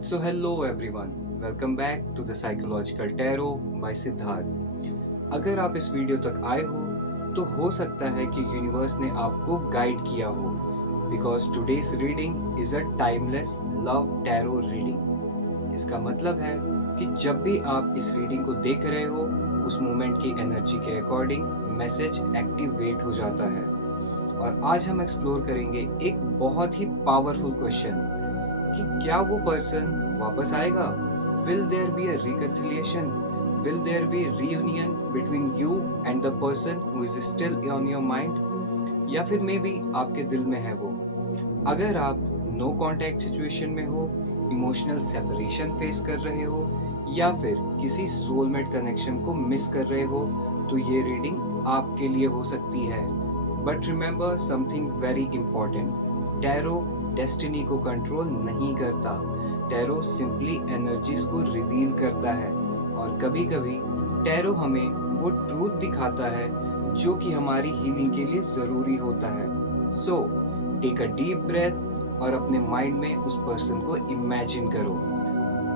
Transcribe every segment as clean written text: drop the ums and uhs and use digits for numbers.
So hello everyone, welcome back to the Psychological Tarot by Siddharth. अगर आप इस video तक आए हो तो हो सकता है कि यूनिवर्स ने आपको गाइड किया हो because today's reading is a timeless love tarot reading. इसका मतलब है कि जब भी आप इस रीडिंग को देख रहे हो उस मोमेंट की एनर्जी के अकॉर्डिंग मैसेज एक्टिवेट हो जाता है। और आज हम एक्सप्लोर करेंगे एक बहुत ही पावरफुल क्वेश्चन कि क्या वो पर्सन वापस आएगा? Will there be a reconciliation? Will there be reunion between you and the person who is still on your mind? या फिर मे बी आपके दिल में है वो। अगर आप नो कांटेक्ट सिचुएशन में हो, इमोशनल सेपरेशन फेस कर रहे हो या फिर किसी सोलमेट कनेक्शन को मिस कर रहे हो तो ये रीडिंग आपके लिए हो सकती है। But remember something very important, tarot destiny को कंट्रोल नहीं करता। टैरो सिंपली एनर्जीज को रिवील करता है और कभी कभी टैरो हमें वो ट्रूथ दिखाता है जो कि हमारी हीलिंग के लिए ज़रूरी होता है। So take a deep breath और अपने माइंड में उस पर्सन को इमेजिन करो।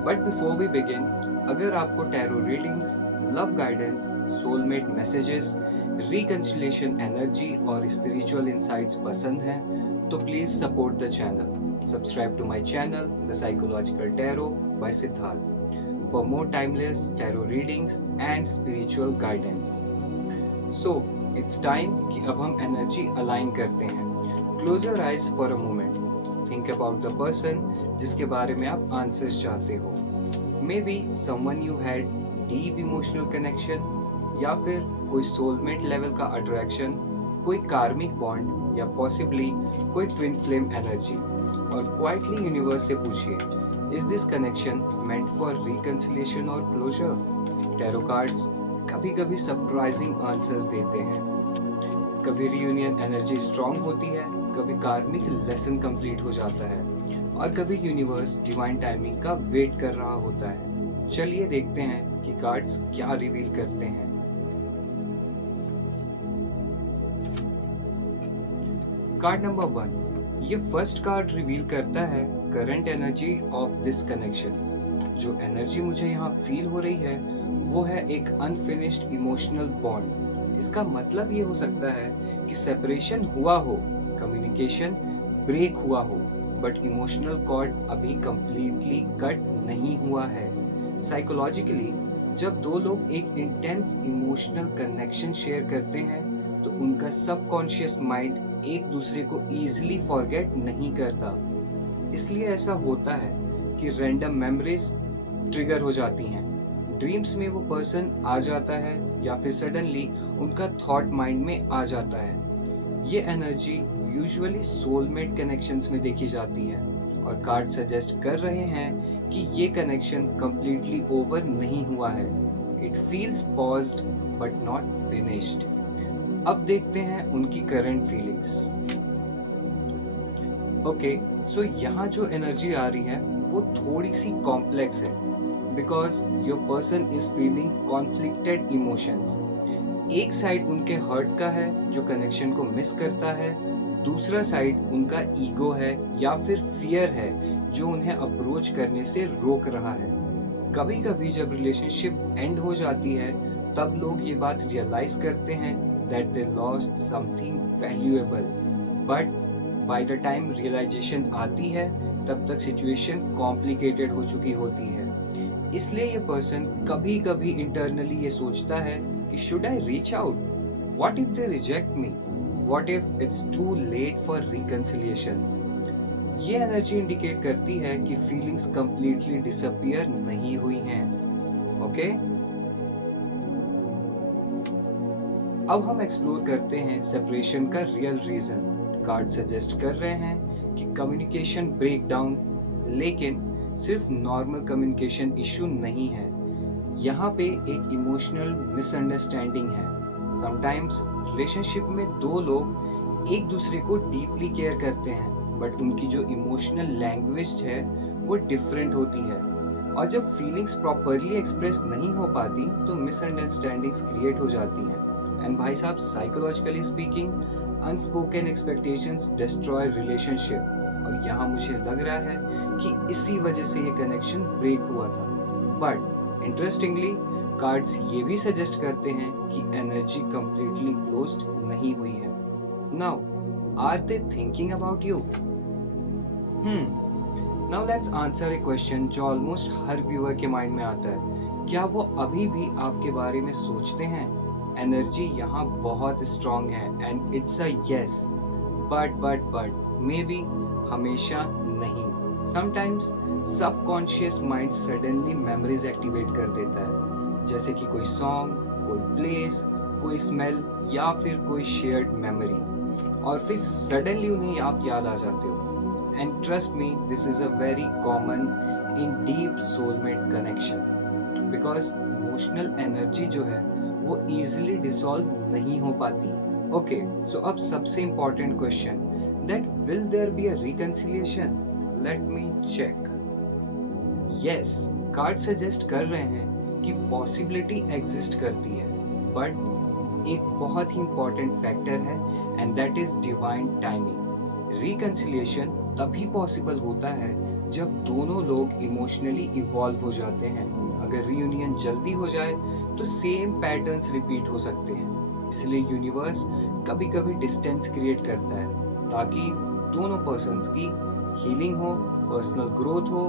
बट बिफोर वी बिगिन, अगर आपको tarot readings, love guidance, soulmate messages, reconciliation energy और स्पिरिचुअल इंसाइट्स पसंद हैं तो please support the channel. Subscribe to my channel the psychological tarot by Siddharth for more timeless tarot readings and spiritual guidance. So it's time कि अब हम energy align करते हैं। Close your eyes for a moment, think about the person जिसके बारे में आप answers चाहते हो। Maybe someone you had deep emotional connection, या फिर कोई सोलमेट लेवल का अट्रैक्शन, कोई कार्मिक बॉन्ड या पॉसिबली कोई ट्विन फ्लेम एनर्जी। और क्वाइटली यूनिवर्स से पूछिए, is this connection meant for reconciliation और क्लोजर? टैरो कार्ड्स कभी कभी सरप्राइजिंग आंसर्स देते हैं। कभी रियूनियन एनर्जी स्ट्रांग होती है, कभी कार्मिक लेसन कंप्लीट हो जाता है और कभी यूनिवर्स डिवाइन टाइमिंग का वेट कर रहा होता है। चलिए देखते हैं कि कार्ड्स क्या रिवील करते हैं। कार्ड नंबर 1, ये फर्स्ट कार्ड रिवील करता है current energy of this connection. जो एनर्जी मुझे यहाँ फील हो रही है वो है एक अनफिनिश्ड इमोशनल बॉन्ड। इसका मतलब ये हो सकता है कि सेपरेशन हुआ हो, कम्युनिकेशन ब्रेक हुआ हो, बट इमोशनल कॉर्ड अभी कंप्लीटली कट नहीं हुआ है। साइकोलॉजिकली जब दो लोग एक इंटेंस इमोशनल कनेक्शन शेयर करते हैं तो उनका सबकॉन्शियस माइंड एक दूसरे को इजीली फॉरगेट नहीं करता। इसलिए ऐसा होता है कि रैंडम मेमोरीज ट्रिगर हो जाती हैं, ड्रीम्स में वो पर्सन आ जाता है या फिर सडनली उनका थॉट माइंड में आ जाता है। ये एनर्जी यूजुअली सोलमेट कनेक्शंस में देखी जाती है और कार्ड सजेस्ट कर रहे हैं कि ये कनेक्शन कंप्लीटली ओवर नहीं हुआ है। It feels paused but not finished. अब देखते हैं उनकी करंट फीलिंग्स। ओके, सो यहाँ जो एनर्जी आ रही है वो थोड़ी सी कॉम्प्लेक्स है because your person is feeling conflicted emotions. एक साइड उनके हर्ट का है जो कनेक्शन को मिस करता है, दूसरा साइड उनका ईगो है या फिर फियर है जो उन्हें अप्रोच करने से रोक रहा है। कभी कभी जब रिलेशनशिप एंड हो जाती है तब लोग ये बात रियलाइज करते हैं that they lost something valuable, but by the time realization आती है तब तक सिचुएशन कॉम्प्लिकेटेड हो चुकी होती है। इसलिए ये पर्सन कभी कभी इंटरनली ये सोचता है कि should I reach out, what if they reject me, what if it's too late for reconciliation. ये एनर्जी इंडिकेट करती है कि फीलिंग्स कंप्लीटली डिसअपियर नहीं हुई हैं। ओके, अब हम एक्सप्लोर करते हैं सेपरेशन का रियल रीजन। कार्ड सजेस्ट कर रहे हैं कि कम्युनिकेशन ब्रेक डाउन, लेकिन सिर्फ नॉर्मल कम्युनिकेशन इशू नहीं है। यहाँ पे एक इमोशनल मिसअंडरस्टैंडिंग है। समटाइम्स रिलेशनशिप में दो लोग एक दूसरे को डीपली केयर करते हैं बट उनकी जो इमोशनल लैंग्वेज है वो डिफरेंट होती है और जब फीलिंग्स प्रॉपरली एक्सप्रेस नहीं हो पाती तो मिसअंडरस्टैंडिंग्स क्रिएट हो जाती हैं। एंड भाई साहब, psychologically speaking, unspoken expectations destroy relationship और यहाँ मुझे लग रहा है कि इसी वजह से ये कनेक्शन ब्रेक हुआ था। बट इंटरेस्टिंगली कार्ड्स ये भी सजेस्ट करते हैं कि एनर्जी कंप्लीटली क्लोज्ड नहीं हुई है। Now are they thinking about you? Now let's answer a question जो ऑलमोस्ट हर व्यूअर के माइंड में आता है। क्या वो अभी भी आपके बारे में सोचते हैं? एनर्जी यहाँ बहुत स्ट्रांग है and it's a yes, but may be हमेशा नहीं। Sometimes subconscious mind suddenly memories activate कर देता है, जैसे कि कोई सॉन्ग, कोई प्लेस, कोई स्मेल या फिर कोई शेयर्ड मेमोरी, और फिर सडनली उन्हें आप याद आ जाते हो। And trust me, this is a very common in deep soulmate connection, because emotional energy जो है वो इजीली डिसॉल्व नहीं हो पाती। ओके, सो अब सबसे important question, that will there be a reconciliation? Let me check. Yes, card suggest कर रहे हैं कि पॉसिबिलिटी एग्जिस्ट करती है, बट एक बहुत ही इंपॉर्टेंट फैक्टर है and that is divine timing. Reconciliation तभी पॉसिबल होता है जब दोनों लोग इमोशनली इवॉल्व हो जाते हैं। अगर रियूनियन जल्दी हो जाए तो सेम पैटर्न्स रिपीट हो सकते हैं। इसलिए यूनिवर्स कभी कभी डिस्टेंस क्रिएट करता है ताकि दोनों पर्सन्स की हीलिंग हो, पर्सनल ग्रोथ हो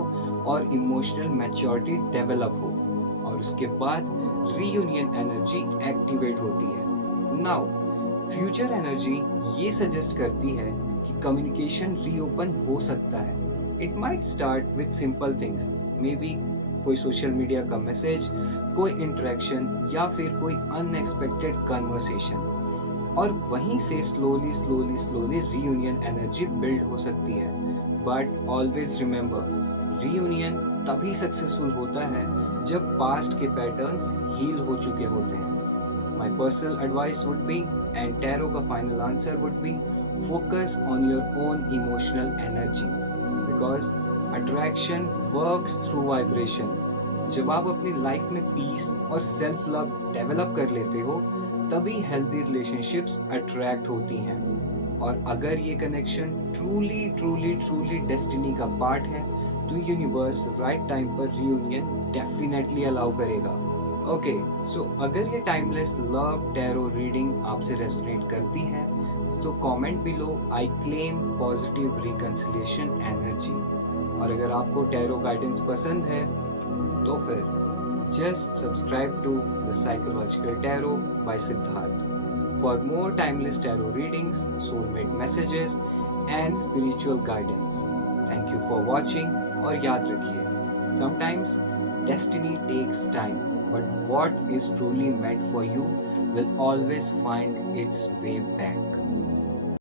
और इमोशनल मैच्योरिटी डेवलप हो, और उसके बाद रीयूनियन एनर्जी एक्टिवेट होती है। नाउ फ्यूचर एनर्जी ये सजेस्ट करती है कि कम्युनिकेशन रीओपन हो सकता है। It might start with simple things, may be कोई सोशल मीडिया का मैसेज, कोई इंटरेक्शन या फिर कोई अनएक्सपेक्टेड कन्वर्सेशन, और वहीं से स्लोली रीयूनियन एनर्जी बिल्ड हो सकती है। बट ऑलवेज रिमेंबर, रीयूनियन तभी सक्सेसफुल होता है जब पास्ट के पैटर्न्स हील हो चुके होते हैं। My personal advice would be, and tarot का final answer would be, focus on your own emotional energy, because attraction works through vibration. जब आप अपनी लाइफ में पीस और सेल्फ लव डेवलप कर लेते हो, तभी हेल्दी रिलेशनशिप्स अट्रैक्ट होती हैं। और अगर ये कनेक्शन ट्रूली डेस्टिनी का पार्ट है, तो यूनिवर्स राइट टाइम पर रियूनियन डेफिनेटली अलाउ करेगा। ओके, सो अगर ये टाइमलेस लव टैरो रीडिंग आपसे रेजोनेट करती है तो comment below, I claim positive reconciliation energy. और अगर आपको टैरो गाइडेंस पसंद है तो फिर just subscribe to the psychological tarot by Siddharth for more timeless tarot readings, soulmate messages and spiritual guidance. Thank you for watching, और याद रखिए, sometimes destiny takes time, but what is truly meant for you will always find its way back.